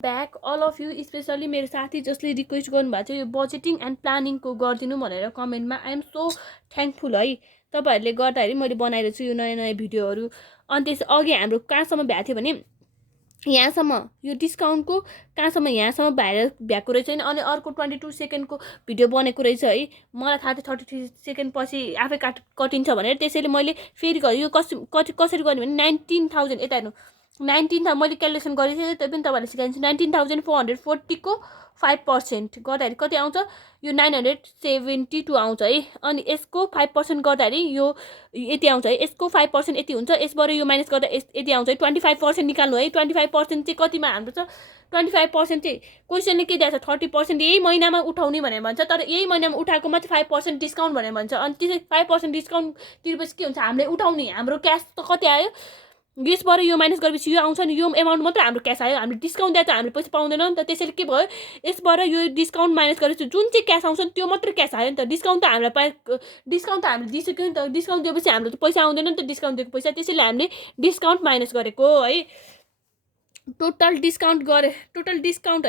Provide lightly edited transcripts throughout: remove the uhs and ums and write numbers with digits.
Back all of you, especially मेरो साथी जसले रिक्वेस्ट गर्नुभएको छ यो बजेटिङ एन्ड प्लानिङको गरिदिनु भनेर कमेन्टमा। आई एम सो थ्याङ्कफुल है, तपाईँहरूले गर्दाखेरि मैले बनाएर छु यो नयाँ नयाँ भिडियोहरू। अनि त्यस अघि हाम्रो कहाँसम्म भएको थियो भने यहाँसम्म, यो डिस्काउन्टको कहाँसम्म यहाँसम्म भ्याएको रहेछ होइन। अनि अर्को 22 सेकेन्डको भिडियो बनेको रहेछ है। मलाई थाहा थियो 33 सेकेन्ड पछि आफै कटिन्छ भनेर, त्यसैले मैले फेरि गरेँ। यो कसरी गर्ने भने 19,000 यता हेर्नु, 19,000 मैले क्यालकुलेसन गरिसकेँ, त्यो पनि तपाईँहरूलाई सिकाइदिन्छु। 19,440 को 5% गर्दाखेरि कति आउँछ, यो 972 आउँछ है। अनि यसको 5% गर्दाखेरि यो यति आउँछ है। यसको 5% यति हुन्छ, यसबाट यो माइनस गर्दा यति आउँछ है। 25% निकाल्नु है। 25% चाहिँ कतिमा हाम्रो छ, 25% चाहिँ क्वेसनले के दिएको छ, 30% यही महिनामा उठाउने भनेर भन्छ। तर यही महिनामा उठाएकोमा चाहिँ 5% डिस्काउन्ट भनेर भन्छ। अनि त्यसै 5% डिस्काउन्ट तिरेपछि के हुन्छ, हामीले उठाउने हाम्रो क्यास त कति आयो, यसबाट यो माइनस गरेपछि यो आउँछ नि, यो एमाउन्ट मात्र हाम्रो क्यास आयो। हामीले डिस्काउन्ट दिए त हामीले पैसा पाउँदैन नि त। त्यसैले के भयो, यसबाट यो डिस्काउन्ट माइनस गरेपछि जुन चाहिँ क्यास आउँछ नि त्यो मात्र क्यास आयो नि त। डिस्काउन्ट त हामीलाई डिस्काउन्ट त हामीले दिइसक्यो नि त। डिस्काउन्ट दिएपछि हाम्रो त पैसा आउँदैन नि त, डिस्काउन्ट दिएको पैसा। त्यसैले हामीले डिस्काउन्ट माइनस गरेको है। टोटल डिस्काउन्ट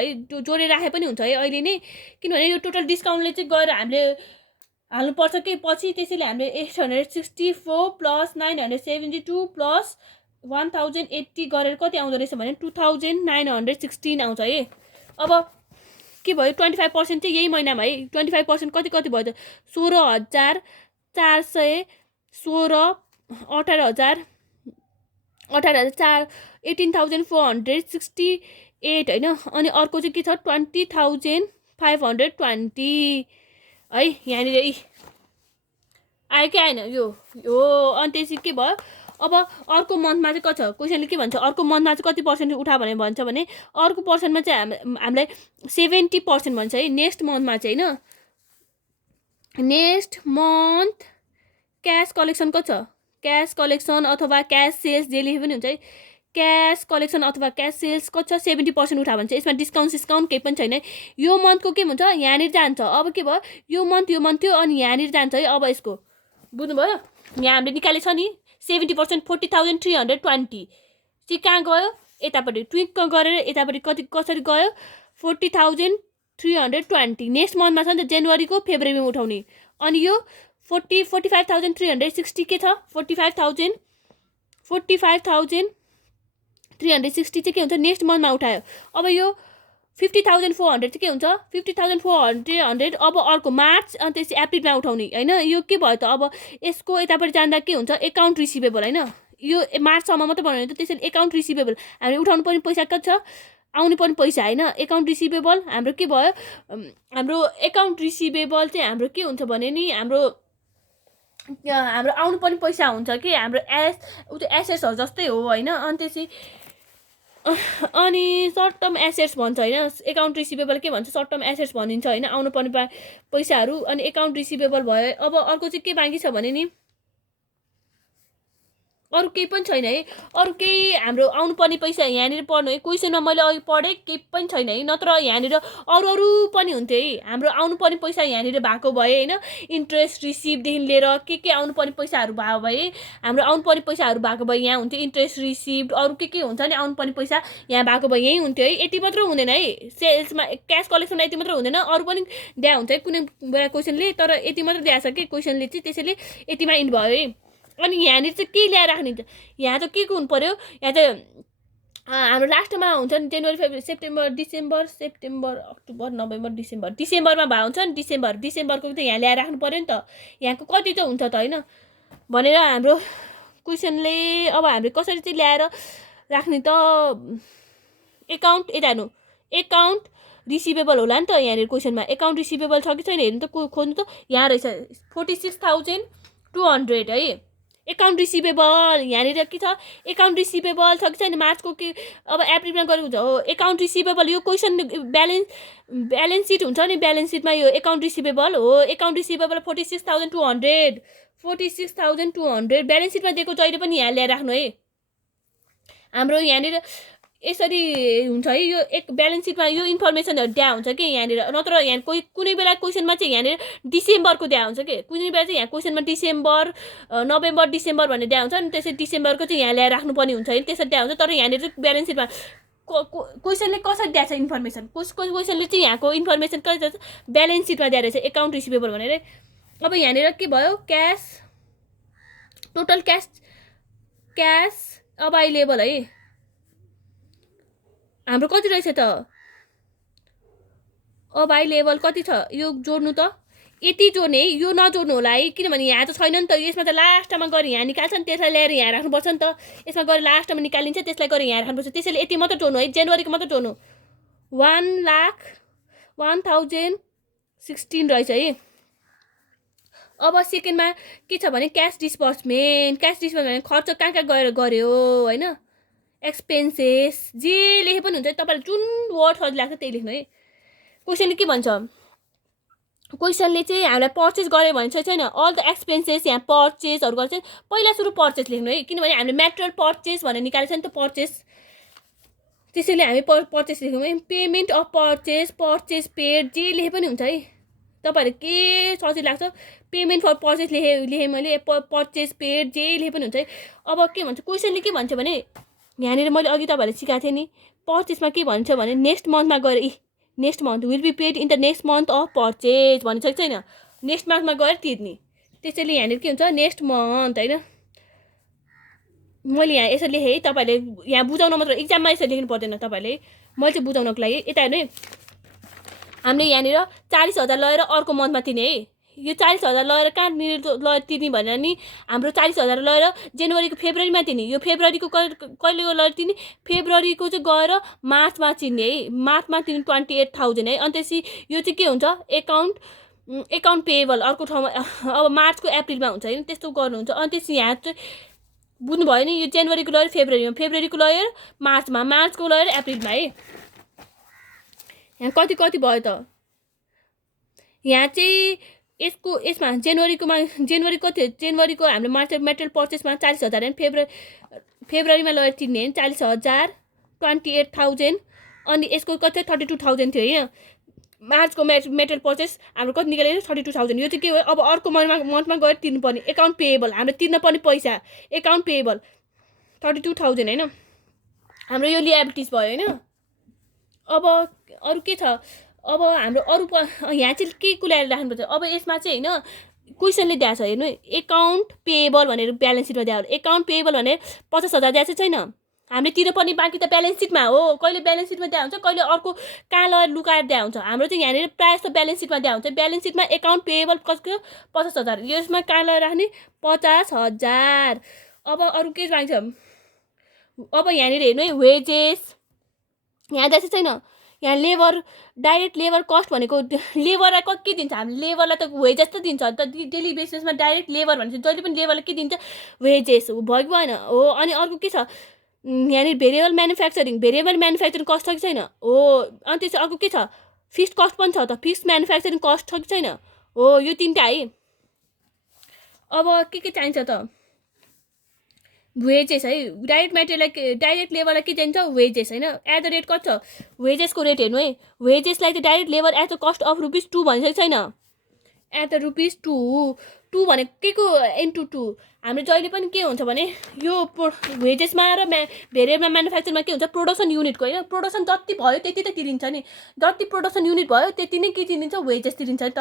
है जोडेर राखे पनि हुन्छ है अहिले नै, किनभने यो टोटल डिस्काउन्टले चाहिँ गएर हामीले हाल्नुपर्छ कि पछि। त्यसैले हामीले 864 प्लस 972 प्लस 1080 गरेर कति आउँदो रहेछ भने 2916 आउँछ है। अब के भयो, 25% चाहिँ यही महिनामा है। 25% कति भयो त, 16,416, 18,400, 18,468 होइन। अनि अर्को चाहिँ के छ, 20,520 है। यहाँनिर आयो कि आएन यो। अनि त्यसपछि के भयो, अब अर्को मन्थमा चाहिँ कति छ, क्वेसनले के भन्छ, अर्को मन्थमा चाहिँ कति पर्सेन्ट उठा भनेर भन्छ भने अर्को पर्सेन्टमा चाहिँ हामीलाई 70% भन्छ है। नेक्स्ट मन्थमा चाहिँ होइन, नेक्स्ट मन्थ क्यास कलेक्सन कति छ, क्यास कलेक्सन अथवा क्यास सेल्स जे लेखे पनि हुन्छ है। क्यास कलेक्सन अथवा क्यास सेल्स कति छ, 70% उठा भन्छ। यसमा डिस्काउन्ट केही पनि छैन। यो मन्थको के हुन्छ, यहाँनिर जान्छ। अब के भयो, यो मन्थ थियो अनि यहाँनिर जान्छ है। अब यसको बुझ्नुभयो, यहाँ हामीले निकालेको छ नि 70%, 40,320 चाहिँ कहाँ गयो, यतापट्टि ट्विक गरेर यतापट्टि कसरी गयो, 40,320 नेक्स्ट मन्थमा छ नि त, जनवरीको फेब्रुअरीमा उठाउने। अनि यो 45,360 के छ, 45,360 चाहिँ के हुन्छ, नेक्स्ट मन्थमा उठायो। अब यो 50,400 चाहिँ के हुन्छ, 50,400 अब अर्को मार्च अनि त्यसपछि अप्रिलमा उठाउने होइन। यो के भयो त, अब यसको यतापट्टि जाँदा के हुन्छ, एकाउन्ट रिसिभेबल होइन। यो मार्चसम्म मात्रै बनाउने त, त्यसैले एकाउन्ट रिसिभेबल हामीले उठाउनु पर्ने पैसा कति छ, आउनु पर्ने पैसा होइन। एकाउन्ट रिसिभेबल हाम्रो के भयो, हाम्रो एकाउन्ट रिसिभेबल चाहिँ हाम्रो के हुन्छ भने नि, हाम्रो आउनु पर्ने पैसा हुन्छ कि हाम्रो एसेट्सहरू जस्तै हो होइन। अनि त्यसपछि अनि सर्ट टर्म एसेट्स भन्छ होइन। एकाउन्ट रिसिभेबल के भन्छ, सर्ट टर्म एसेट्स भनिन्छ होइन, आउनु पर्ने पैसाहरू। अनि एकाउन्ट रिसिभेबल भयो। अब अर्को चाहिँ के बाँकी छ भने नि, अरू केही पनि छैन है। अरू केही हाम्रो आउनुपर्ने पैसा यहाँनिर पढ्नु है, क्वेसनमा मैले अघि पढेँ केही पनि छैन है। नत्र यहाँनिर अरू पनि हुन्थ्यो है। हाम्रो आउनुपर्ने पैसा यहाँनिर भएको भए होइन, इन्ट्रेस्ट रिसिभदेखि लिएर के आउनुपर्ने पैसाहरू भएको भए, हाम्रो आउनुपर्ने पैसाहरू भएको भए यहाँ हुन्थ्यो। इन्ट्रेस्ट रिसिभ अरू के हुन्छ नि आउनुपर्ने पैसा यहाँ भएको भए यहीँ हुन्थ्यो है। यति मात्र हुँदैन है, सेल्समा क्यास कलेक्सनमा यति मात्र हुँदैन, अरू पनि दिया हुन्छ है कुनै बेला क्वेसनले। तर यति मात्र दिएको छ कि क्वेसनले चाहिँ, त्यसैले यतिमा इन्ड भयो है। अनि यहाँनिर चाहिँ के ल्याएर राख्ने, यहाँ चाहिँ के हुनु पर्यो, यहाँ चाहिँ हाम्रो लास्टमा हुन्छ नि, जनवरी फेब्रुअरी सेप्टेम्बर अक्टोबर नोभेम्बर डिसेम्बरमा भए हुन्छ नि। डिसेम्बरको त यहाँ ल्याएर राख्नु पर्यो नि त। यहाँको कति त हुन्छ त होइन भनेर हाम्रो क्वेसनले। अब हामीले कसरी चाहिँ ल्याएर राख्ने त, एकाउन्ट यता हेर्नु, एकाउन्ट रिसिभेबल होला नि त यहाँनिर क्वेसनमा। एकाउन्ट रिसिभेबल छ कि छैन हेर्नु त, खोज्नु त। यहाँ रहेछ 46,200 है एकाउन्ट रिसिभेबल। यहाँनिर के छ, एकाउन्ट रिसिभेबल छ कि छैन, मार्चको कि अब एप्रिलमा गरेको हुन्छ हो। एकाउन्ट रिसिभेबल यो क्वेसन ब्यालेन्स सिट हुन्छ नि, ब्यालेन्स सिटमा यो एकाउन्ट रिसिभेबल हो। एकाउन्ट रिसिभेबल 46,200 ब्यालेन्स सिटमा दिएको जहिले पनि यहाँ ल्याएर राख्नु है। हाम्रो यहाँनिर यसरी हुन्छ है, यो एक ब्यालेन्स सिटमा यो इन्फर्मेसनहरू दिया हुन्छ कि यहाँनिर। नत्र यहाँ कुनै बेला क्वेसनमा चाहिँ यहाँनिर डिसेम्बरको दिया हुन्छ कि, कुनै बेला चाहिँ यहाँ क्वेसनमा डिसेम्बर नोभेम्बर डिसेम्बर भन्ने दिया हुन्छ नि। त्यसै डिसेम्बरको चाहिँ यहाँ ल्याएर राख्नुपर्ने हुन्छ है, त्यसरी दिया हुन्छ। तर यहाँनिर चाहिँ ब्यालेन्स सिटमा क्वेसनले कसरी दिएको छ इन्फर्मेसन, क्वेसनले चाहिँ यहाँको इन्फर्मेसन कसरी ब्यालेन्स सिटमा दिएर रहेछ एकाउन्ट रिसिभेबल भनेर। अब यहाँनिर के भयो, क्यास टोटल क्यास अभाइलेबल है हाम्रो कति रहेछ त, अभाइलेबल कति छ यो जोड्नु त, यति जोड्ने है, यो नजोड्नु होला है, किनभने यहाँ त छैन नि त, यसमा त लास्टमा गएर यहाँ निकाल्छ नि, त्यसलाई ल्याएर यहाँ राख्नुपर्छ नि त, यसमा गएर लास्टमा निकालिन्छ, त्यसलाई गएर यहाँ राख्नुपर्छ, त्यसैले यति मात्र जोड्नु है, जनवरीको मात्र जोड्नु। 1,01,16 रहेछ है। अब सेकेन्डमा के छ भने क्यास डिस्बर्समेन्ट भने खर्च कहाँ कहाँ गएर गर्यो होइन, एक्सपेन्सेस जे लेखे पनि हुन्छ, तपाईँलाई जुन वर्ड सजिलो लाग्छ त्यही लेख्नु है। क्वेसनले के भन्छ, क्वेसनले चाहिँ हामीलाई पर्चेस गऱ्यो भने चाहिँ छैन, अल द एक्सपेन्सेस यहाँ पर्चेसहरू गर्छ, पहिला सुरु पर्चेस लेख्नु है, किनभने हामीले मेटेरियल पर्चेस भनेर निकालेको छ नि त पर्चेस, त्यसैले हामी पर्चेस लेख्यौँ है। पेमेन्ट अफ पर्चेस पेड जे लेखे पनि हुन्छ है, तपाईँहरू के सजिलो लाग्छ, पेमेन्ट फर पर्चेस लेखेँ मैले, पर्चेस पेड जे लेखे पनि हुन्छ है। अब के भन्छ क्वेसनले के भन्छ भने, यहाँनिर मैले अघि तपाईँहरूले सिकाएको थिएँ नि, पर्चेसमा के भन्छ भने नेक्स्ट मन्थमा गएर next month will be paid in the next month of purchase भनिसकेको छैन, नेक्स्ट मन्थमा गएर तिर्ने, त्यसैले यहाँनिर के हुन्छ नेक्स्ट मन्थ होइन। मैले यहाँ यसरी लेखेँ है, तपाईँहरूले यहाँ बुझाउन मात्र, इक्जाममा यसरी लेख्नु पर्दैन तपाईँहरूले, मैले चाहिँ बुझाउनको लागि। यता हेर्नु है, हामीले यहाँनिर 40,000 लगेर अर्को मन्थमा तिर्ने है, यो 40,000 लगेर कहाँनिर लगेर तिर्ने भनेर नि हाम्रो 40,000 लगेर जनवरीको फेब्रुअरीमा तिर्ने, यो फेब्रुअरीको कहिले लगेर तिर्ने, फेब्रुअरीको चाहिँ गएर मार्चमा तिर्ने है, मार्चमा तिर्ने 28,000 है। अनि त्यसपछि यो चाहिँ के हुन्छ एकाउन्ट पेएबल अर्को ठाउँमा, अब मार्चको एप्रिलमा हुन्छ होइन, त्यस्तो गर्नुहुन्छ। अनि त्यसपछि यहाँ चाहिँ बुझ्नुभयो नि, यो जनवरीको लगेर फेब्रुअरीको लगेर मार्चमा, मार्चको लगेर एप्रिलमा है। यहाँ कति भयो त, यहाँ चाहिँ यसमा जनवरीको हाम्रो मेटेरियल पर्चेसमा 40,000 होइन, फेब्रुअरीमा लगेर तिर्ने 40,000 28,000, अनि यसको कति 32,000 थियो होइन, मार्चको मेटेरियल पर्चेस हाम्रो कति निकालेर 32,000, यो चाहिँ के हो अब अर्को मन्थमा गएर तिर्नुपर्ने, एकाउन्ट पेएबल हाम्रो तिर्न पर्ने पैसा, एकाउन्ट पेएबल 32,000 होइन, हाम्रो यो लिएबिलिटिज भयो होइन। अब अरू के छ, अब हाम्रो अरू यहाँ चाहिँ के कुराहरू राख्नुपर्छ, अब यसमा चाहिँ होइन क्वेसनले दिएको छ हेर्नु, एकाउन्ट पेएबल भनेर ब्यालेन्स सिटमा दिएको, एकाउन्ट पेएबल भनेर 50,000 दिएको छैन, हामीले तिर्नुपर्ने बाँकी त ब्यालेन्स सिटमा हो, कहिले ब्यालेन्स सिटमा दिएको हुन्छ, कहिले अर्को कहाँ लगेर लुकाएर दिएको हुन्छ, हाम्रो चाहिँ यहाँनिर प्रायः जस्तो ब्यालेन्स सिटमा दिएको हुन्छ, ब्यालेन्स सिटमा एकाउन्ट पेएबल कसको 50,000, यसमा कहाँ लगेर राख्ने 50,000। अब अरू के चाहिन्छ, अब यहाँनिर हेर्नु है वेजेस यहाँ दिएको छैन, यहाँ लेबर डाइरेक्ट लेबर कस्ट भनेको लेबरलाई के दिन्छ, हामीले लेबरलाई त वेजेस त दिन्छ त डेली बेसिसमा, डाइरेक्ट लेबर भनेपछि जहिले पनि लेबरलाई के दिन्छ वेजेस हो, भयो कि भएन हो। अनि अर्को के छ यहाँनिर भेरिएबल म्यानुफ्याक्चरिङ कस्ट छ कि छैन हो, अनि त्यसपछि अर्को के छ फिक्स्ड कस्ट पनि छ त, फिक्स्ड म्यानुफ्याक्चरिङ कस्ट छ कि छैन हो, यो तिनवटा है। अब के चाहिन्छ त वेजेस है, डाइरेक्ट लेबरलाई के दिन्छ वेजेस होइन, एट द रेट कति छ वेजेसको रेट हेर्नु है, वेजेसलाई चाहिँ direct labour at the cost of ₹2 भनिसकेको छैन, एट द ₹2 भनेको के को इन्टु 2, हाम्रो जहिले पनि के हुन्छ भने यो वेजेसमा र भेरिएबल म्यानुफ्याक्चरमा के हुन्छ प्रोडक्सन युनिटको होइन, प्रोडक्सन जति भयो त्यति त तिरिन्छ नि, जति प्रोडक्सन युनिट भयो त्यति नै के तिरिन्छ वेजेस तिरिन्छ नि त।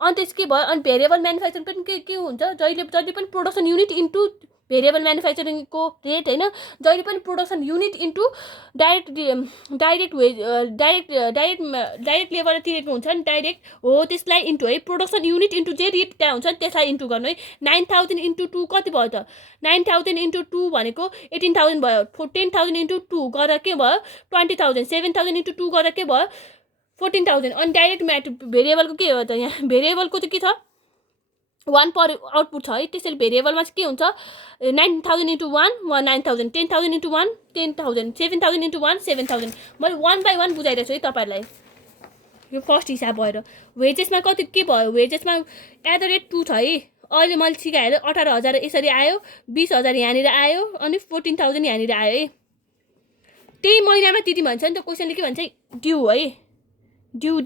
अनि त्यस के भयो, अनि भेरिएबल म्यानुफ्याक्चरिङ पनि के हुन्छ जहिले पनि प्रोडक्सन युनिट इन्टु भेरिएबल म्यानुफ्याक्चरिङको रेट होइन, जहिले पनि production unit into direct labour तिरेको हुन्छ नि डाइरेक्ट हो, त्यसलाई इन्टु है प्रोडक्सन युनिट इन्टु जे रेट त्यहाँ हुन्छ नि त्यसलाई इन्टु गर्नु है। 9,000 इन्टु 2 कति भयो त, 9,000 इन्टु 2 भनेको 18,000 भयो, 10,000 इन्टु 2 गरेर के भयो 20,000, 7,000 इन्टु 2 गरेर के भयो 14,000। अनि डाइरेक्ट भेरिएबलको के हो त, यहाँ भेरिएबलको चाहिँ के छ 1 पर आउटपुट छ है, त्यसैले भेरिएबलमा चाहिँ के हुन्छ 9,000 इन्टु 1 9,000, 10,000 इन्टु 1 10,000, 7,000 इन्टु 1 7,000। मैले 1 बाई 1 बुझाइरहेको छु है तपाईँहरूलाई, यो फर्स्ट हिसाब भएर। वेजेसमा कति के भयो, वेजेसमा एट द रेट 2 छ है, अहिले मैले सिकाएर 18,000 यसरी आयो, 20,000 यहाँनिर आयो, अनि 14,000 यहाँनिर आयो है, त्यही महिनामा तिति भन्छ नि त क्वेसनले के भन्छ ड्यू है, ड्यू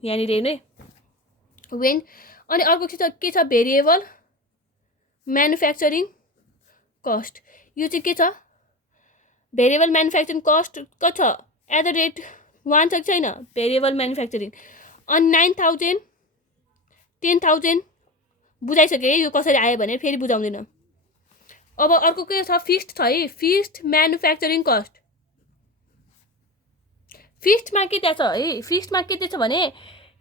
यहाँनिर हेर्नु है वेन। अनि अर्को के छ भेरिएबल म्यानुफ्याक्चरिङ कस्ट, यो चाहिँ के छ भेरिएबल म्यानुफ्याक्चरिङ कस्ट कति छ एट द रेट 1 छ कि छैन भेरिएबल म्यानुफ्याक्चरिङ। अनि 9,000 10,000 बुझाइसकेँ है यो कसरी आयो भने फेरि बुझाउँदिनँ। अब अर्को के छ फिक्स्ड छ है फिक्स्ड म्यानुफ्याक्चरिङ कस्ट। फिक्स्डमा के त्यहाँ छ है फिक्स्डमा के छ भने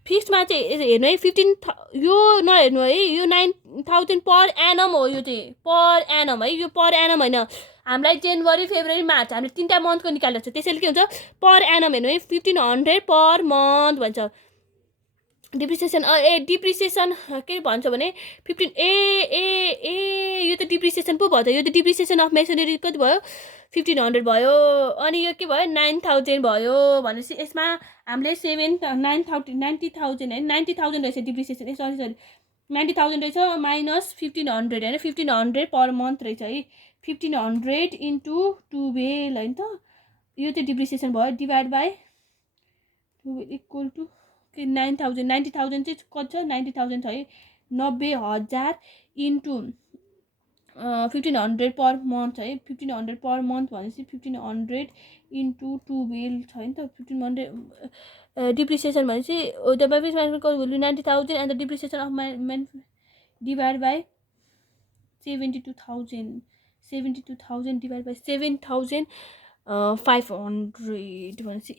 फिक्स्डमा चाहिँ हेर्नु है 15 यो नहेर्नु है यो 9,000 पर एनम हो यो चाहिँ पर एनम है यो पर एनम होइन हामीलाई जनवरी फेब्रुअरी मार्च हामीले 3टा मन्थको निकालेको छ त्यसैले के हुन्छ पर एनम हेर्नु है 1500 पर मन्थ भन्छ। डिप्रिसिएसन डिप्रिसिएसन के भन्छ भने 15 यो त डिप्रिसिएसन पो भयो त यो त डिप्रिसिएसन अफ मेसिनरी कति भयो 1500 भयो। अनि यो के भयो 9,000 भयो भनेपछि यसमा हामीले 90,000 है 90,000 रहेछ डिप्रिसिएसन सरी 90,000 रहेछ माइनस 1500 होइन 1500 पर मन्थ रहेछ है 1500 इन्टु 12 होइन त यो चाहिँ डिप्रिसिएसन भयो डिभाइड बाई 12 इक्वल टु 9,000 90,000 चाहिँ कति छ 90,000 छ है 90,000 इन्टु 1500 पर मन्थ है 1500 पर मन्थ भनेपछि 1500 इन्टु 12 छ नि त 1500 डिप्रिसिएसन भनेपछि the basis manufacturing value 90,000 and the depreciation of divide by 72,000 divide by 7,500 भनेपछि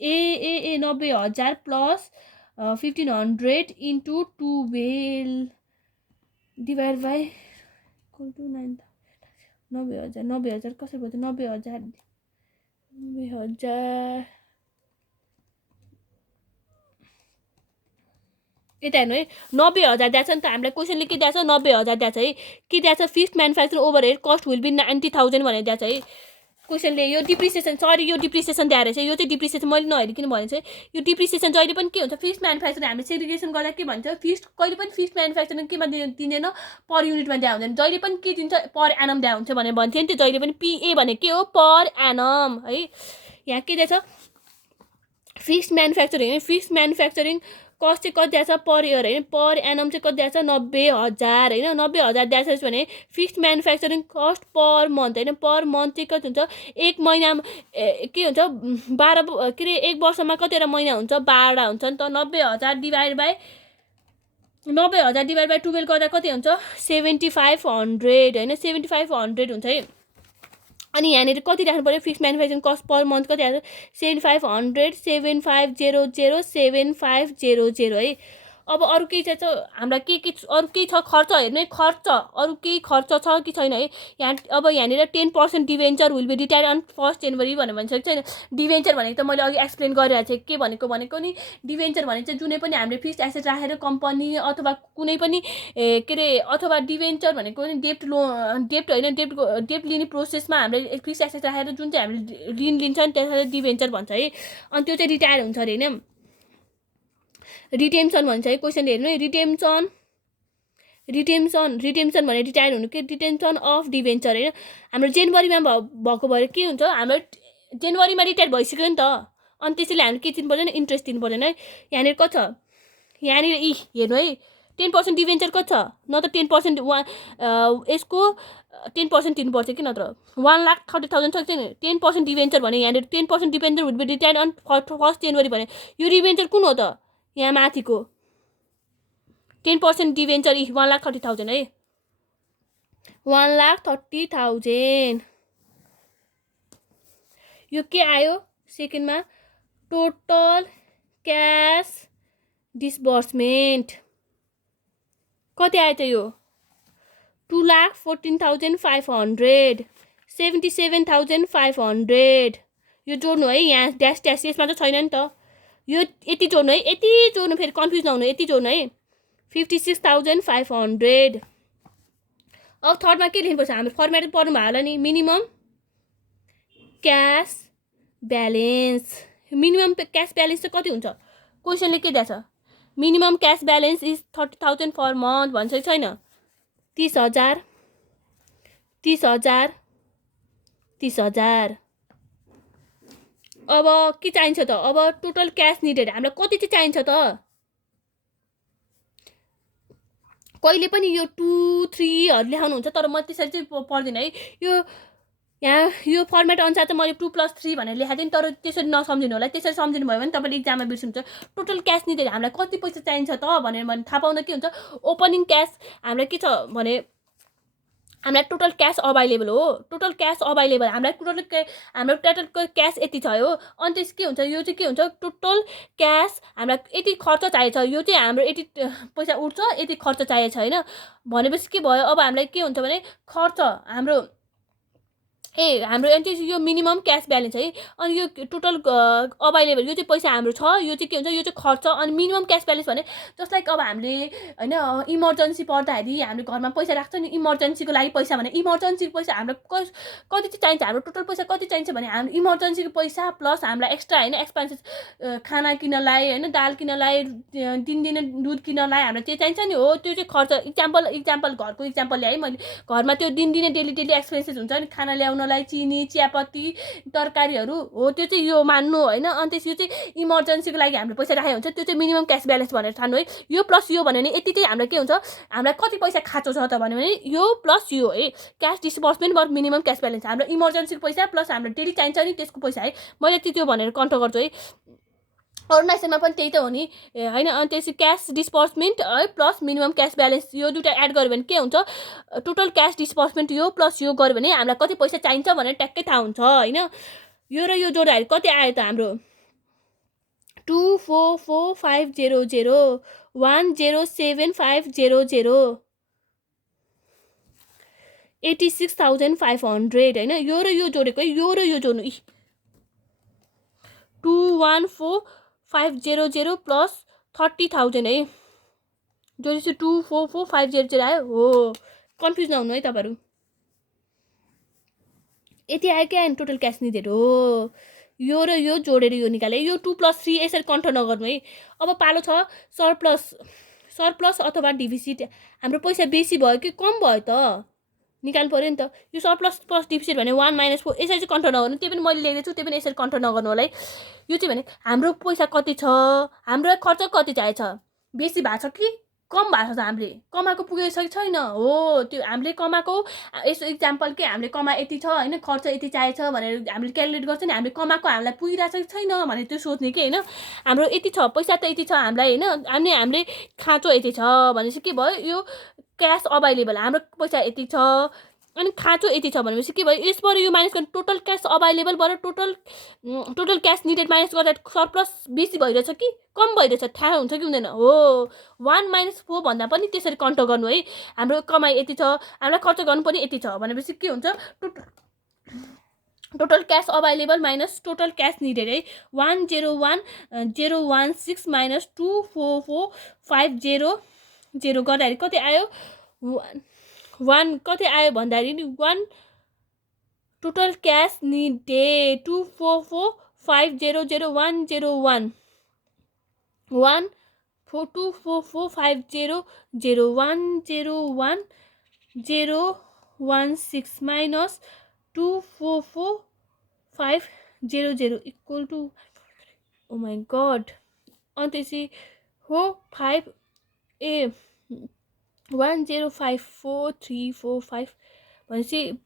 90,000 plus 1500 into 12 divide by equal to 9,000 90,000 कसरी भयो 90,000 यता हेर्नु है 90,000 दिएको छ नि त हामीलाई क्वेसनले के दिएको छ 90,000 दिएको छ है के दिएको छ fixed manufacturing overhead cost will be 90,000 भनेर दिएको छ है क्वेसनले। यो डिप्रिसिएसन सरी यो डिप्रिसिएसन दिएर चाहिँ यो चाहिँ डिप्रिसिएसन मैले नहेरिकन भने चाहिँ यो डिप्रिसिएसन जहिले पनि के हुन्छ फिक्स्ड म्यानुफ्याक्चरिङ हामीले सेग्रिगेसन गर्दा के भन्छ फिक्स्ड कहिले पनि फिक्स्ड म्यानुफ्याक्चरिङ केमा दिँदैन पर युनिटमा दिएको हुँदैन जहिले पनि के दिन्छ पर एनम दिएको हुन्छ भनेर भन्थ्यो नि त्यो जहिले पनि पिए भनेको के हो पर एनम है। यहाँ के दिएछ fixed manufacturing fixed manufacturing cost चाहिँ कति दिएको छ पर इयर होइन पर एनम चाहिँ कति दिएको छ 90,000 होइन 90,000 दिएको छ भने fixed manufacturing cost per month होइन पर मन्थ चाहिँ कति हुन्छ एक महिनामा के हुन्छ 12 के अरे एक वर्षमा कतिवटा महिना हुन्छ 12 हुन्छ नि त 90,000 डिभाइड बाई 12 गर्दा कति हुन्छ 7,500 होइन 7,500 हुन्छ है। अनि यहाँनिर कति राख्नु पर्यो fixed manufacturing cost per month कति आएको 7,500 7,500 7,500 है। अब अरू केही छ हामीलाई के अरू केही छ खर्च हेर्नु है खर्च अरू केही खर्च छ कि छैन है यहाँ अब यहाँनिर 10% debenture will be retire on 1 January भनेर भनिसकेको छैन। डिभेन्चर भनेको त मैले अघि एक्सप्लेन गरिरहेको थिएँ के भनेको नि डिभेन्चर भनेको चाहिँ जुनै पनि हामीले फिक्स्ड एसेट राखेर कम्पनी अथवा कुनै पनि के अरे अथवा डिभेन्चर भनेको नि डेप्ट होइन डेप्ट लिने प्रोसेसमा हामीले फिक्स्ड एसेट राखेर जुन चाहिँ हामीले ऋण लिन्छ नि त्यसलाई डिभेन्चर भन्छ है। अनि त्यो चाहिँ रिटायर हुन्छ अरे होइन रिटेम्सन भन्छ है क्वेसन हेर्नु है रिटेम्सन भने रिटायर हुनु के रिटेम्सन अफ डिभेन्चर होइन हाम्रो जनवरीमा भएको भएर के हुन्छ हाम्रो जनवरीमा रिटायर भइसक्यो नि त अनि त्यसैले हामीले के दिनु पर्दैन इन्ट्रेस्ट दिनु पर्दैन है। यहाँनिर कति छ यहाँनिर हेर्नु है 10% डिभेन्चर कति छ न त 10% यसको 10% दिनुपर्छ कि नत्र 1,30,000 सक्छ नि 10% डिभेन्चर भने यहाँनिर 10% debenture would be retire on 1 January भने यो डिभेन्चर कुन हो त यहाँ माथिको 10% डिभेन्चर 1,30,000 है 1,30,000 यो के आयो सेकेन्डमा टोटल क्यास डिस्बर्समेन्ट कति आयो त यो 2,14,500 77,500 यो जोड्नु है यहाँ ड्यास ड्यास यसमा त छैन नि त यो यति जोड्नु है यति जोड्नु फेरि कन्फ्युज नहुनु यति जोड्नु है 56,500। अब थर्डमा के लेख्नुपर्छ हाम्रो फर्मेट पढ्नु भयो होला नि minimum cash balance minimum cash balance चाहिँ कति हुन्छ क्वेसनले के दिएको छ minimum cash balance is 30,000 per month भन्छ कि छैन 30,000 30,000 30,000 अब के चाहिन्छ त अब टोटल क्यास निडेड हामीलाई कति चाहिँ चाहिन्छ त कहिले पनि यो 2 3 हरू लेखाउनु हुन्छ तर म त्यसरी चाहिँ पढ्दिनँ है यो यहाँ यो फर्मेट अनुसार चाहिँ मैले 2+3 भनेर लेखाएको थिएँ, तर त्यसरी नसम्झिनु होला। त्यसरी सम्झिनु भयो भने तपाईँले इक्जाममा बिर्सिनुहुन्छ। टोटल क्यास निडेड हामीलाई कति पैसा चाहिन्छ त भनेर मैले थाहा पाउँदा के हुन्छ, ओपनिङ क्यास हामीलाई के छ भने हामीलाई टोटल क्यास अभाइलेबल हो। टोटल क्यास अभाइलेबल हाम्रो टोटल क्यास यति छ हो। अनि त्यस के हुन्छ, यो चाहिँ के हुन्छ, टोटल क्यास हामीलाई यति खर्च चाहिएको छ, यो चाहिँ हाम्रो यति पैसा उठ्छ, यति खर्च चाहिएको छ होइन। भनेपछि के भयो, अब हामीलाई के हुन्छ भने खर्च हाम्रो हाम्रो यो मिनिमम क्यास ब्यालेन्स है। अनि यो टोटल अभाइलेबल यो चाहिँ पैसा हाम्रो छ, यो चाहिँ के हुन्छ, यो चाहिँ खर्च। अनि मिनिमम क्यास ब्यालेन्स भने जसलाई अब हामीले होइन इमर्जेन्सी पर्दाखेरि हामीले घरमा पैसा राख्छ नि, इमर्जेन्सीको लागि पैसा भने इमर्जेन्सीको पैसा हाम्रो कति चाहिँ चाहिन्छ, हाम्रो टोटल पैसा कति चाहिन्छ भने हाम्रो इमर्जेन्सीको पैसा प्लस हामीलाई एक्स्ट्रा होइन एक्सपेन्सेस खाना किन्नलाई होइन, दाल किन्नलाई, दिनदिनै दुध किन्नलाई हामीलाई त्यो चाहिन्छ नि हो। त्यो चाहिँ खर्च। इक्जाम्पल घरको इक्जाम्पल ल्याएँ मैले। घरमा त्यो दिनदिनै डेली एक्सपेन्सेस हुन्छ नि, खाना ल्याउनलाई चिनी चियापत्ती तरकारीहरू हो, त्यो चाहिँ यो मान्नु होइन। अनि यो चाहिँ इमर्जेन्सीको लागि हामीले पैसा राखेको हुन्छ, त्यो चाहिँ मिनिमम क्यास ब्यालेन्स भनेर ठान्नु है। यो प्लस यो भन्यो भने यति चाहिँ हामीलाई के हुन्छ, हामीलाई कति पैसा खाँचो छ त भन्यो भने यो प्लस यो है, क्यास डिस्बर्समेन्ट बर मिनिमम क्यास ब्यालेन्स हाम्रो इमर्जेन्सीको पैसा प्लस हाम्रो डेली चाहिन्छ नि त्यसको पैसा है। मैले त्यो भनेर कन्ट्रोल गर्छु है। अर्गनाइजेसनमा पनि त्यही त हो नि होइन। अनि त्यसपछि क्यास डिस्बर्समेन्ट है प्लस मिनिमम क्यास ब्यालेन्स यो दुइटा एड गर्यो भने के हुन्छ, टोटल क्यास डिस्बर्समेन्ट यो प्लस यो गर्यो भने हामीलाई कति पैसा चाहिन्छ भनेर ट्याक्कै थाहा हुन्छ होइन। यो र यो जोड्दाखेरि कति आयो त हाम्रो 244,500 107,500 86,500 होइन। यो र यो जोडेको है, यो र यो जोड्नु 214,500 प्लस 30,000 है, जो चाहिँ 244,500 आयो हो। कन्फ्युज नहुनु है तपाईँहरू। यति आयो क्या टोटल क्यास निडेड हो। यो र यो जोडेर यो निकाले, यो 2+3 यसरी कन्ट्रोल नगर्नु है। अब पालो छ सरप्लस अथवा डिफिसिट। हाम्रो पैसा बेसी भयो कि कम भयो त निकाल्नु पऱ्यो नि त। यो सरप्लस प्लस डिफिसिट भने 1 - 4 यसरी चाहिँ कन्ट्रोल नगर्नु। त्यो पनि मैले लेखेको छु, त्यो पनि यसरी कन्ट्रोल नगर्नु होला है। यो चाहिँ भने हाम्रो पैसा कति छ, हाम्रो खर्च कति चाहिएको छ, बेसी भएको छ कि कम भएको छ, हामीले कमाएको पुगेको छ कि छैन हो। त्यो हामीले कमाएको यसो इक्जाम्पल के हामीले कमा यति छ होइन, खर्च यति चाहिएको छ भनेर हामीले क्यालकुलेट गर्छ नि, हामीले कमाएको हामीलाई पुगिरहेको छ कि छैन भनेर त्यो सोच्ने कि होइन। हाम्रो यति छ पैसा त यति छ हामीलाई होइन, हामीले खाँचो यति छ भनेपछि के भयो, यो क्यास अभाइलेबल हाम्रो पैसा यति छ अनि खाँचो यति छ भनेपछि के भयो, यसबाट यो माइनस गर्नु टोटल क्यास अभाइलेबलबाट टोटल क्यास निडेड माइनस गर्दा सरप्लस बेसी भइरहेछ कि कम भइरहेछ थाहा हुन्छ कि हुँदैन हो। 1 - 4 भन्दा पनि त्यसरी कन्ट्रोल गर्नु है। हाम्रो कमाइ यति छ, हामीलाई खर्च गर्नु पनि यति छ भनेपछि के हुन्छ, total cash available minus total cash needed है। 101,016 माइनस 244,500 गर्दाखेरि कति आयो, 1 कति आयो भन्दाखेरि 1 total cash needed 244,500 101 244,500 101,016 minus 244,500 equal to oh my god. अनि त्यसपछि हो 5 105,4,345 भनेपछि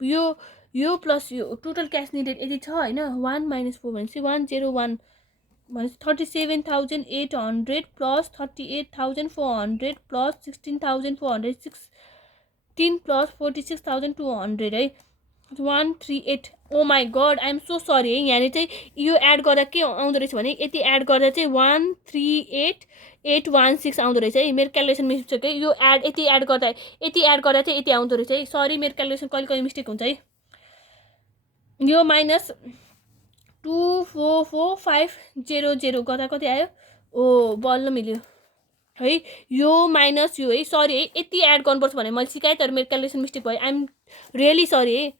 यो प्लस यो टोटल क्यास निडेड यति छ होइन। 1 - 4 भनेपछि 101 भनेपछि 37,800 प्लस 38,400 प्लस 16,400 16 प्लस 46,200 है 138। Oh my God I'm so sorry है। यहाँनिर चाहिँ यो एड गर्दा के आउँदो रहेछ भने यति एड गर्दा चाहिँ 138,816 आउँदो रहेछ है। मेरो क्यालकुलेसन मिस्टेक है। यो यति एड गर्दा चाहिँ यति आउँदो रहेछ है। सरी मेरो क्यालकुलेसन कहिले मिस्टेक हुन्छ है। यो माइनस 244,500 गर्दा कति आयो, ओ बल्ल मिल्यो है। यो माइनस यो है, सरी है यति एड गर्नुपर्छ भने मैले सिकाएँ तर मेरो क्यालकुलेसन मिस्टेक भयो। आइएम रियली सरी है।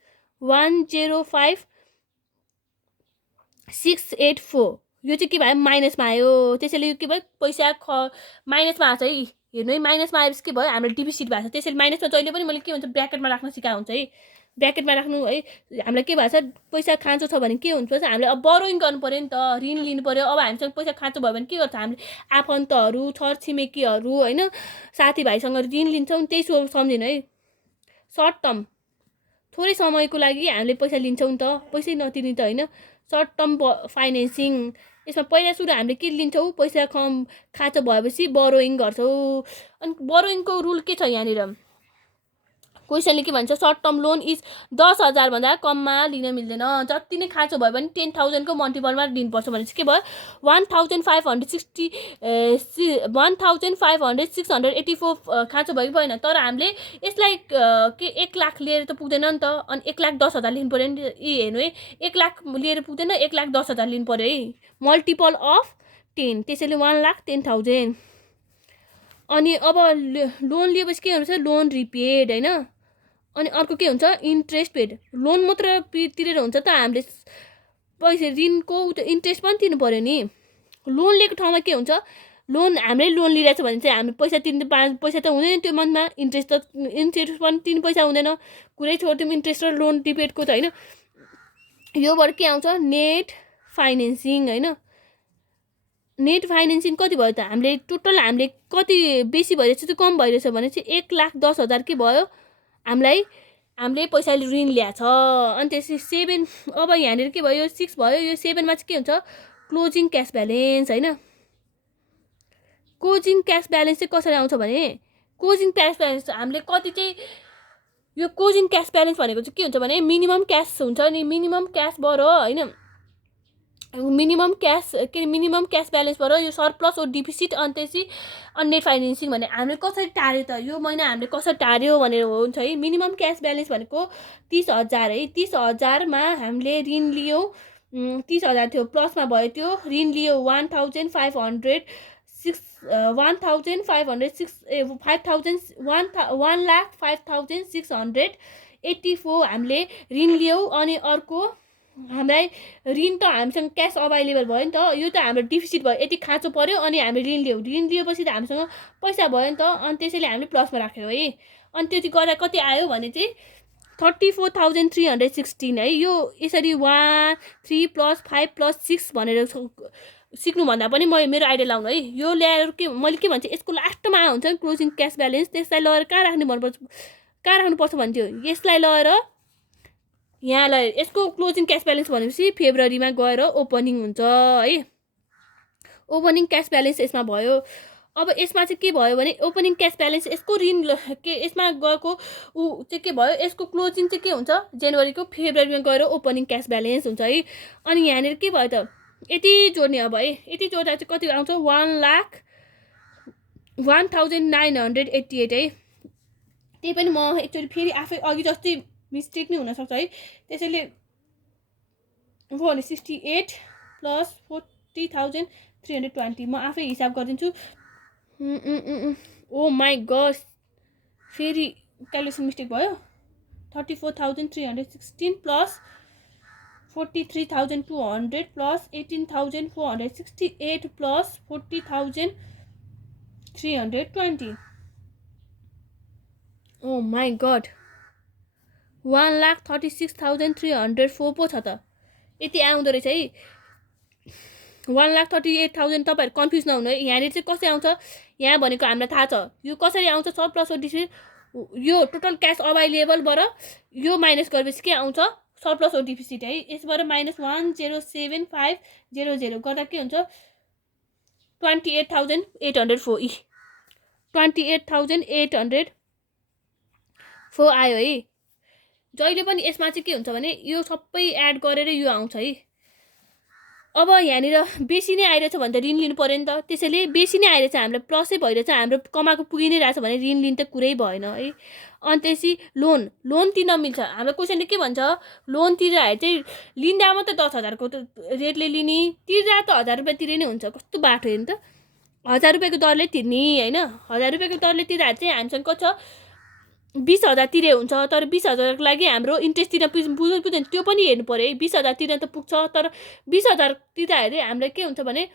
105,684 यो चाहिँ के भयो माइनसमा आयो, त्यसैले यो के भयो पैसा माइनसमा आएको छ है। हेर्नु है माइनसमा आएपछि के भयो हाम्रो डिफिसिट भएको छ। त्यसैले माइनसमा जहिले पनि मैले के हुन्छ ब्र्याकेटमा राख्न सिकाएको हुन्छ है। ब्र्याकेटमा राख्नु है। हामीलाई के भएको छ पैसा खाँचो छ भने के हुन्छ हामीले अब बोरोइङ गर्नु पर्यो नि त, ऋण लिनु पर्यो। अब हामीसँग पैसा खाँचो भयो भने के गर्छ हामीले आफन्तहरू छरछिमेकीहरू होइन साथीभाइसँग ऋण लिन्छौँ। त्यही सम्झिनु है। सर्ट टर्म थोरै समयको लागि हामीले पैसा लिन्छौँ नि त, पैसै नतिर्ने त होइन। सर्ट टर्म फाइनेन्सिङ, यसमा पहिला सुरु हामीले के लिन्छौँ, पैसा खाँचो भएपछि बोरोइङ गर्छौँ। अनि बोरोइङको रुल के छ यहाँनिर, क्वेसनले के भन्छ, सर्ट टर्म लोन इज 10,000 भन्दा कममा लिन मिल्दैन। जति नै खाँचो भयो भने 10,000 को मल्टिपलमा लिनुपर्छ भने चाहिँ के भयो, 1,584 खाँचो भयो कि भएन। तर हामीले यसलाई के 1 लाख लिएर त पुग्दैन नि त, अनि 1,10,000 लिनु पऱ्यो नि। हेर्नु है, 1 लाख लिएर पुग्दैन, 1,10,000 लिनु पऱ्यो है, मल्टिपल अफ 10, त्यसैले 1,10,000। अनि अब लोन लिएपछि के हुन्छ, लोन रिपेड होइन। अनि अर्को के हुन्छ, इन्ट्रेस्ट पेड। लोन मात्र तिरेर हुन्छ त, हामीले पैसा ऋणको इन्ट्रेस्ट पनि तिर्नु पऱ्यो नि। लोन लिएको ठाउँमा के हुन्छ, लोन हामीले लोन लिइरहेछ भने चाहिँ हामी पैसा तिर्नु पैसा त हुँदैन त्यो मन्थमा, इन्ट्रेस्ट पनि तिर्नु पैसा हुँदैन, कुरै छोडिदिउँ इन्ट्रेस्ट र लोन रिपेडको त होइन। योबाट के आउँछ, नेट फाइनेन्सिङ होइन। नेट फाइनेन्सिङ कति भयो त, हामीले टोटल हामीले कति बेसी भइरहेछ त्यो कम भइरहेछ भने चाहिँ 1,10,000 के भयो, हामीले पैसा ऋण ल्याएको छ। अनि त्यसपछि 7, अब यहाँनिर के भयो, 6 भयो, यो 7मा चाहिँ के हुन्छ, क्लोजिङ क्यास ब्यालेन्स होइन। क्लोजिङ क्यास ब्यालेन्स चाहिँ कसरी आउँछ भने, क्लोजिङ क्यास ब्यालेन्स हामीले कति चाहिँ, यो क्लोजिङ क्यास ब्यालेन्स भनेको चाहिँ के हुन्छ भने, मिनिमम क्यास हुन्छ नि, मिनिमम क्यासबाट होइन, मिनिमम क्यास ब्यालेन्सबाट यो सरप्लस ओ डिफिसिट। अनि त्यसपछि नेट फाइनेन्सिङ भने हामीले कसरी टार्यो त, यो महिना हामीले कसरी टार्यो भनेर हुन्छ है। मिनिमम क्यास ब्यालेन्स भनेको 30,000 है, 30,000मा हामीले ऋण लियौँ, 30,000 थियो, प्लसमा भयो त्यो ऋण लियो 1,5,684 हामीले ऋण लियौँ। अनि अर्को हामीलाई ऋण त हामीसँग क्यास अभाइलेबल भयो नि त, यो त हाम्रो डिफिसिट भयो, यति खाँचो पऱ्यो अनि हामीले ऋण लिएपछि त हामीसँग पैसा भयो नि त, अनि त्यसैले हामीले प्लसमा राख्यौँ है। अनि त्यति गर्दा कति आयो भने चाहिँ 34,316 है। यो यसरी 1 3 + 5 + 6 भनेर सिक्नुभन्दा पनि मेरो आइडिया लाउनु है। यो ल्याएर के मैले के भन्छ, यसको लास्टमा हुन्छ क्लोजिङ क्यास ब्यालेन्स, त्यसलाई लगेर कहाँ राख्नुपर्छ भन्थ्यो, यसलाई लगेर यहाँलाई यसको क्लोजिङ क्यास ब्यालेन्स भनेपछि फेब्रुअरीमा गएर ओपनिङ हुन्छ है। ओपनिङ क्यास ब्यालेन्स यसमा भयो। अब यसमा चाहिँ के भयो भने, ओपनिङ क्यास ब्यालेन्स यसको ऋण के यसमा गएको चाहिँ के भयो, यसको क्लोजिङ चाहिँ के हुन्छ, जनवरीको फेब्रुअरीमा गएर ओपनिङ क्यास ब्यालेन्स हुन्छ है। अनि यहाँनिर के भयो त, यति जोड्ने अब है, यति जोड्दा चाहिँ कति आउँछ, 1,01,988 है। त्यही पनि म एकचोटि फेरि आफै अघि जस्तै मिस्टेक नै हुनसक्छ है, त्यसैले 468 + 40,320 म आफै हिसाब गरिदिन्छु। ओ माई गड, फेरि क्यालकुलेसन मिस्टेक भयो। 34,316 + 43,200 + 18,468 + 40,320। ओ माई गड, 1,36,304 पो छ त, यति आउँदो रहेछ है। 1,38,000 तपाईँहरू कन्फ्युज नहुनु है। यहाँनिर चाहिँ कसरी आउँछ, यहाँ भनेको हामीलाई थाहा छ यो कसरी आउँछ, सरप्लस ओ डिफिसिट, यो टोटल क्यास अभाइलेबलबाट यो माइनस गरेपछि के आउँछ, सरप्लस ओ डिफिसिट है। यसबाट -1,075,000 गर्दा के हुन्छ, 28,804 28,804 आयो है। जहिले पनि यसमा चाहिँ के हुन्छ भने, यो सबै एड गरेर यो आउँछ है। अब यहाँनिर बेसी नै आइरहेछ भने त ऋण लिनु पऱ्यो नि त, त्यसैले बेसी नै आइरहेछ, हामीलाई प्लसै भइरहेछ, हाम्रो कमाएको पुगि नै रहेछ भने ऋण लिनु त कुरै भएन है। अनि त्यसपछि लोन तिर्न मिल्छ। हाम्रो क्वेसनले के भन्छ, लोन तिरेर चाहिँ लिँदा मात्रै 10,000 को रेटले लिने, तिर्दा त 1,000 रुपियाँ तिरे नै हुन्छ, कस्तो बाटो हेर्नु त, 1,000 रुपियाँको दरले तिर्ने होइन। 1,000 रुपियाँको दरले तिर्दा चाहिँ हामीसँग कति छ, 20,000 तिरे हुन्छ। तर 20,000 को लागि हाम्रो इन्ट्रेस्ट तिर्न पुग्दैन, त्यो पनि हेर्नु पऱ्यो है। 20,000 तिर्न त पुग्छ, तर 20,000 तिर्दाखेरि हामीलाई के हुन्छ भने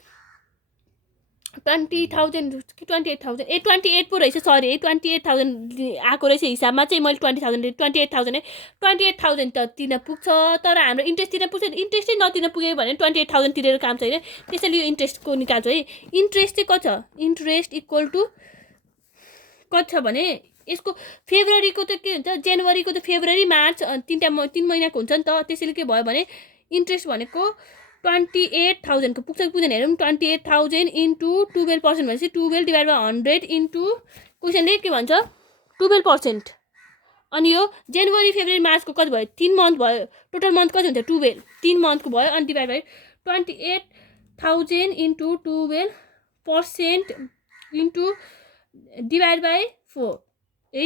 20,000 कि 28,000 28 पो रहेछ, सरी है, 28,000 आएको रहेछ हिसाबमा चाहिँ, मैले 20,000 28,000 है, 28,000 त तिर्न पुग्छ। तर हाम्रो इन्ट्रेस्ट तिर्न पुग्छ, इन्ट्रेस्टै नतिर्न पुग्यो भने 28,000 तिरेर काम छैन, त्यसैले यो इन्ट्रेस्टको निकाल्छु है। इन्ट्रेस्ट चाहिँ कति छ, इन्ट्रेस्ट इक्वल टु कति छ भने यसको फेब्रुअरीको त के हुन्छ, जनवरीको त फेब्रुअरी मार्च 3 महिनाको हुन्छ नि त। त्यसैले के भयो भने इन्ट्रेस्ट भनेको 28,000 को पुग्छ कि पुग्दैन हेरौँ। 28,000 इन्टु 12% भनेपछि 12 डिभाइड बाई 100 इन्टु क्वेसनले के भन्छ 12%। अनि यो जनवरी फेब्रुअरी मार्चको कति भयो 3 मन्थ भयो, टोटल मन्थ कति हुन्छ 12, 3 मन्थको भयो। अनि divide by 28,000 into 12% into divide by 4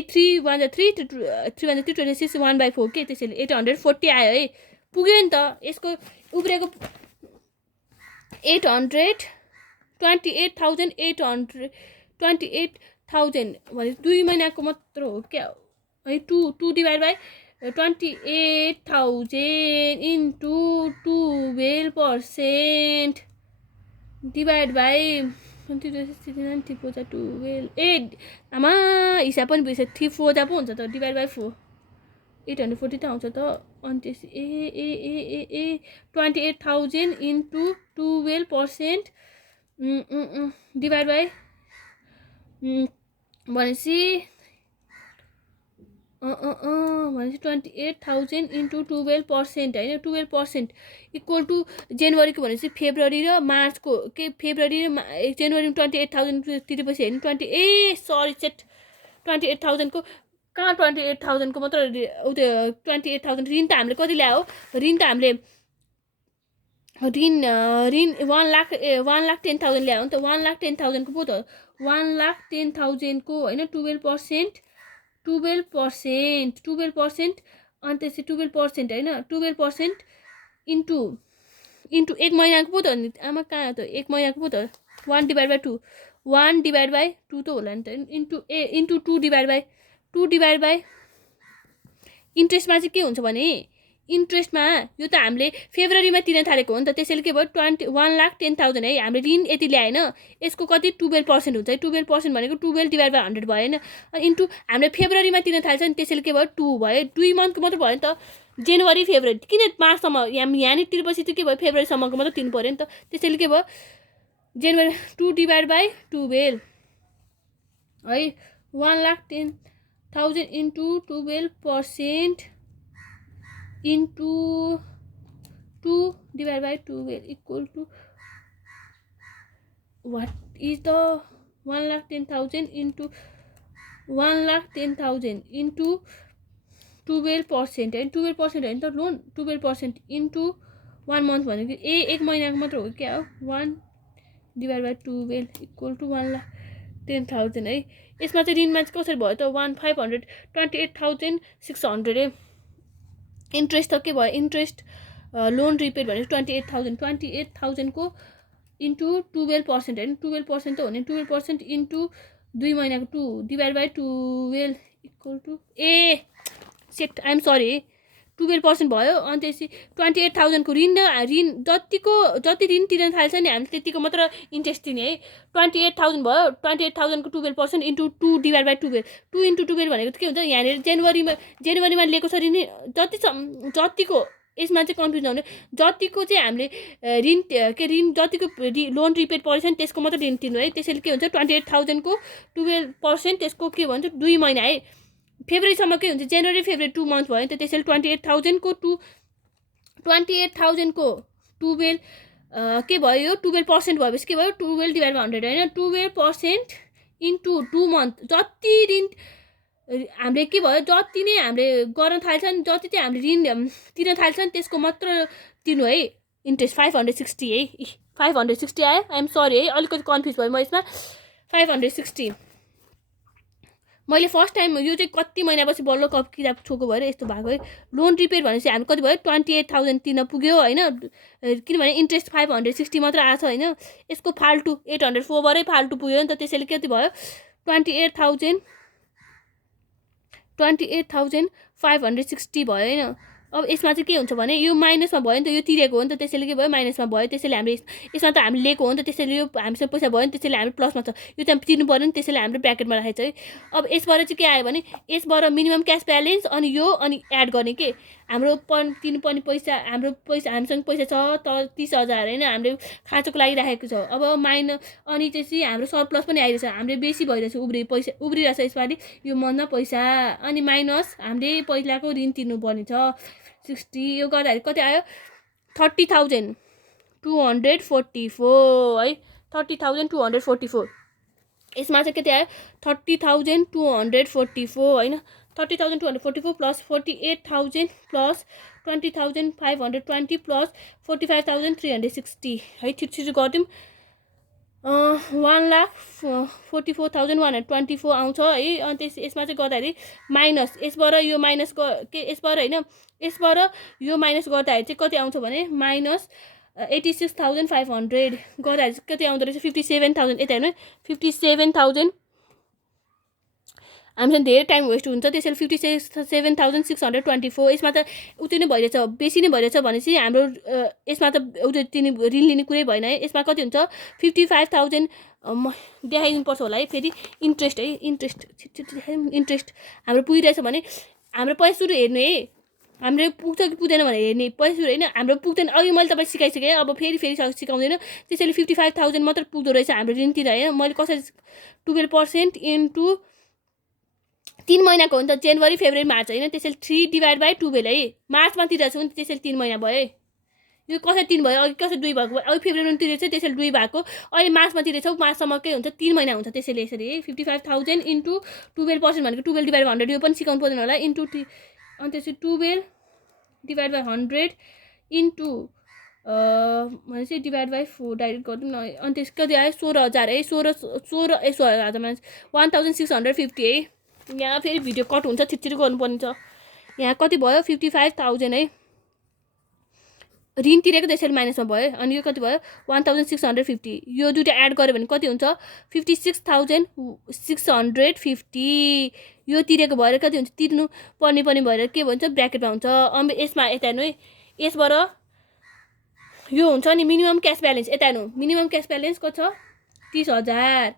3 1 3 3 1 3 26 1/4 के, त्यसैले 840 आयो है, पुग्यो नि त। यसको उब्रेको 800 28,800 28,000 भने 2 महिनाको मात्र हो क्या है। 2 divide by 28,000 into 12% divide by 12 ए आमा हिसाब पनि बिर्सेँ, 3 4 पो हुन्छ त, डिभाइड बाई 4 840 त आउँछ त। अनि त्यस 28,000 इन्टु 12% डिभाइड बाई भनेपछि 28,000 इन्टु 12% होइन, 12% इक्वल टु जनवरीको भनेपछि फेब्रुअरी र मार्चको के फेब्रुअरी र जनवरी 28,000 तिरेपछि होइन 28,000 को कहाँ 28,000 को मात्र त्यो 28,000 ऋण त हामीले कति ल्यायो, ऋण त हामीले ऋण 1,10,000 ल्यायो नि त। 1,10,000 को पो त 1,10,000 को होइन 12% अनि त्यसपछि 12% होइन 12% इन्टु 1 महिनाको पो त आमा कहाँ त 1 महिनाको पो त 1 डिभाइड बाई 2 त होला नि त इन्टु 2 डिभाइड बाई इन्ट्रेस्टमा चाहिँ के हुन्छ भने इन्ट्रेस्टमा यो त हामीले फेब्रुअरीमा तिर्न थालेको हो नि त। त्यसैले के भयो 1,10,000 है, हामीले ऋण यति ल्याएन, यसको कति 12% हुन्छ है। 12% भनेको 12 डिभाइड बाई 100 भयो होइन। अनि इन्टु हामीले फेब्रुअरीमा तिर्न थाल्छ नि, त्यसैले के भयो 2 भयो, 2 मन्थको मात्र भयो नि त। जनवरी फेब्रुअरी किन मार्चसम्म यहाँनिर तिरेपछि चाहिँ के भयो फेब्रुअरीसम्मको मात्र तिर्नु पऱ्यो नि त। त्यसैले के भयो जनवरी 2 डिभाइड बाई 12 है 1,10,000 into 12% into 2 divide by 12 equal to what is the 1,10,000 into 1,10,000 into 12% होइन 12% होइन त लोन 12% इन्टु 1 मन्थ भनेको 1 महिनाको मात्र हो क्या हो 1 डिभाइड बाई 12 इक्वल टु 1,10,000 है। यसमा चाहिँ ऋणमा चाहिँ कसरी भयो त 28,600 है। इन्ट्रेस्ट त के भयो इन्ट्रेस्ट लोन रिपेड भनेको 28,000 को इन्टु 12% होइन 12% त हो नि 12% इन्टु 2 महिनाको 2 divide by 12 equal to set I'm sorry 12% भयो। अनि त्यसपछि 28,000 को ऋण जति ऋण तिर्न थाल्छ नि हामीले त्यतिको मात्र इन्ट्रेस्ट तिर्ने है। 28,000 भयो 28,000 को 12% इन्टु 2 डिभाइड बाई 12 2 इन्टु 12 भनेको के हुन्छ यहाँनिर जनवरीमा लिएको छ ऋण जतिको यसमा चाहिँ कन्फ्युजन हुने जतिको चाहिँ हामीले ऋण जतिको लोन रिपेड परेछ नि त्यसको मात्र ऋण तिर्नु है। त्यसैले के हुन्छ 28,000 को 12% त्यसको के भन्छ 2 महिना है, फेब्रुअरीसम्म के हुन्छ जनवरी फेब्रुअरी 2 मन्थ भयो नि त। त्यसैले 28,000 को 12 के भयो यो 12% भएपछि के भयो 12 डिभाइड बाई 100 होइन 12% इन्टु 2 मन्थ जति ऋण हामीले के भयो जति नै हामीले गर्न थाल्छ नि जति चाहिँ हामीले ऋण तिर्न थाल्छ नि त्यसको मात्र तिर्नु है इन्ट्रेस्ट 560 है 560 आयो आइएम सरी है अलिकति कन्फ्युज भयो म यसमा 560 मैले फर्स्ट टाइम यो चाहिँ कति महिनापछि बल्ल किताब छोको भएर यस्तो भएको है। लोन रिपेड भनेपछि हामी कति भयो 28,000 तिर्न पुग्यो होइन किनभने इन्ट्रेस्ट 560 मात्र आछ होइन यसको फाल्टु 804 बारै फाल्टु पुग्यो नि त। त्यसैले कति भयो 28,560 भयो होइन। अब यसमा चाहिँ के हुन्छ भने यो माइनसमा भयो नि त यो तिरेको हो नि त त्यसैले के भयो माइनसमा भयो। त्यसैले हामीले यसमा त हामीले लिएको हो नि त त्यसैले यो हामीसँग पैसा भयो नि त्यसैले हामी प्लसमा छ यो चाहिँ तिर्नु पर्यो नि त्यसैले हामीले ब्र्याकेटमा राखेको छ है। अब यसबाट चाहिँ के आयो भने यसबाट मिनिमम क्यास ब्यालेन्स अनि यो अनि एड गर्ने के हाम्रो तिर्नुपर्ने पैसा हामीसँग पैसा छ त 30,000 होइन, हामीले खाँचोको लागि राखेको छ। अब अनि चाहिँ हाम्रो सरप्लस पनि आइरहेछ, हामीले बेसी भइरहेछ, उब्रिरहेछ यसपालि यो मनमा पैसा। अनि माइनस हामीले पहिलाको ऋण तिर्नुपर्ने छ 60, यो गर्दाखेरि कति आयो 30,244 है, 30,244। यसमा चाहिँ कति आयो 30,244 होइन, 30,244 प्लस 48,000 प्लस 20,520 प्लस 45,360 है, छिटो गरिदिउँ। 1,44,124 आउँछ है। अनि यसमा चाहिँ गर्दाखेरि माइनस यसबाट यो माइनस यसबाट होइन, यसबाट यो माइनस गर्दाखेरि चाहिँ कति आउँछ भने माइनस 86,500 गर्दाखेरि कति आउँदो रहेछ 57,000। यता हेर्नु 57,000, हामीसँग धेरै टाइम वेस्ट हुन्छ, त्यसैले 57,624। यसमा त उति नै भइरहेछ, बेसी नै भइरहेछ भनेपछि हाम्रो यसमा त ऋण लिने कुरै भएन है। यसमा कति हुन्छ 55,000 देखाइदिनुपर्छ होला है। फेरि इन्ट्रेस्ट है, इन्ट्रेस्ट हाम्रो पुगिरहेछ भने हाम्रो पैसा सुरु हेर्नु है, हाम्रो पुग्छ कि पुग्दैन भनेर हेर्ने पैसा सुरु होइन, हाम्रो पुग्दैन। अघि मैले तपाईँ सिकाइसकेँ, अब फेरि सिकाउँदैन। त्यसैले 55,000 मात्र पुग्दो रहेछ हाम्रो ऋणतिर है। मैले कसरी 12% इन्टु 3 महिनाको हुन्छ, जनवरी फेब्रुअरी मार्च होइन, त्यसैले 3/12 है। मार्चमा तिरेको छु नि, त्यसैले 3 महिना भयो है। यो कसरी 3 भयो, अघि कसरी 2 भएको, अघि फेब्रुअरीमा तिरेको छ त्यसैले 2 भएको, अहिले मार्चमा तिरेको छ, मार्चसम्मकै हुन्छ, 3 महिना हुन्छ, त्यसैले यसरी है। 55,000 इन्टु 12% भनेको 12/100, यो पनि सिकाउनु पर्दैन होला इन्टु अनि त्यसपछि 12/100 इन्टु भनेपछि /4 डाइरेक्ट गरिदिउँ न। अनि त्यस कति आयो 16,000 है, 16,000 1650 है। यहाँ फेरि भिडियो कट हुन्छ, छिटो गर्नुपर्ने छ। यहाँ कति भयो 55,000 है, ऋण तिरेको त्यसैले माइनसमा भयो। अनि यो कति भयो 1,650, यो दुइटा एड गर्यो भने कति हुन्छ 56,650। यो तिरेको भएर कति हुन्छ, तिर्नु पर्ने पनि भएर के भन्छ ब्र्याकेटमा हुन्छ। अब यसमा यता हेर्नु है, यसबाट यो हुन्छ नि मिनिमम क्यास ब्यालेन्स, यता हेर्नु मिनिमम क्यास ब्यालेन्स कति छ 30,000।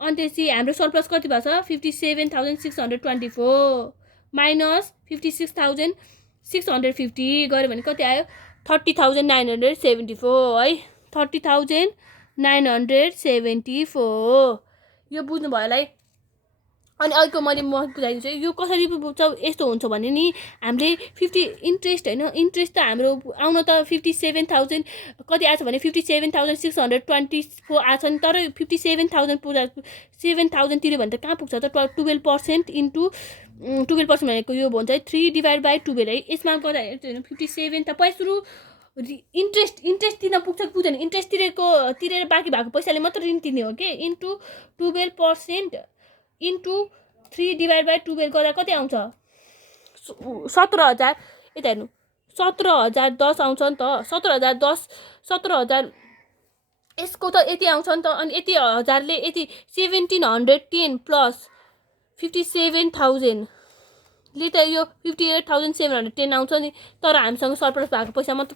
अनि त्यसपछि हाम्रो सरप्लस कति भएको छ 57,624 माइनस 56,650 गऱ्यो भने कति आयो 30,974 है, 30,974। यो बुझ्नु भयो होला है। अनि अर्को मैले बुझाइदिन्छु यो कसरी यस्तो हुन्छ भने नि हामीले 50 इन्ट्रेस्ट होइन, इन्ट्रेस्ट त हाम्रो आउन त 57,000 कति आछ भने 57,624 आछ नि, तर 57,000 पुरा 7,000 तिर्यो भने त कहाँ पुग्छ त 12% इन्टु 12% भनेको यो भन्छ है 3/12 है। यसमा गर्दा 57 त पैसा सुरु इन्ट्रेस्ट तिर्न पुग्छ कि पुग्दैन, इन्ट्रेस्ट तिरेर बाँकी भएको पैसाले मात्र ऋण तिर्ने हो कि, इन्टु 12% इन्टु 3/12 गर्दा कति आउँछ 17,000। यता हेर्नु 17,010 आउँछ नि त, 17,010 यसको त यति आउँछ नि त। अनि यति हजारले यति 1,710 प्लस 57,000 ले त यो 58,710 आउँछ नि, तर हामीसँग सरप्लस भएको पैसा मात्र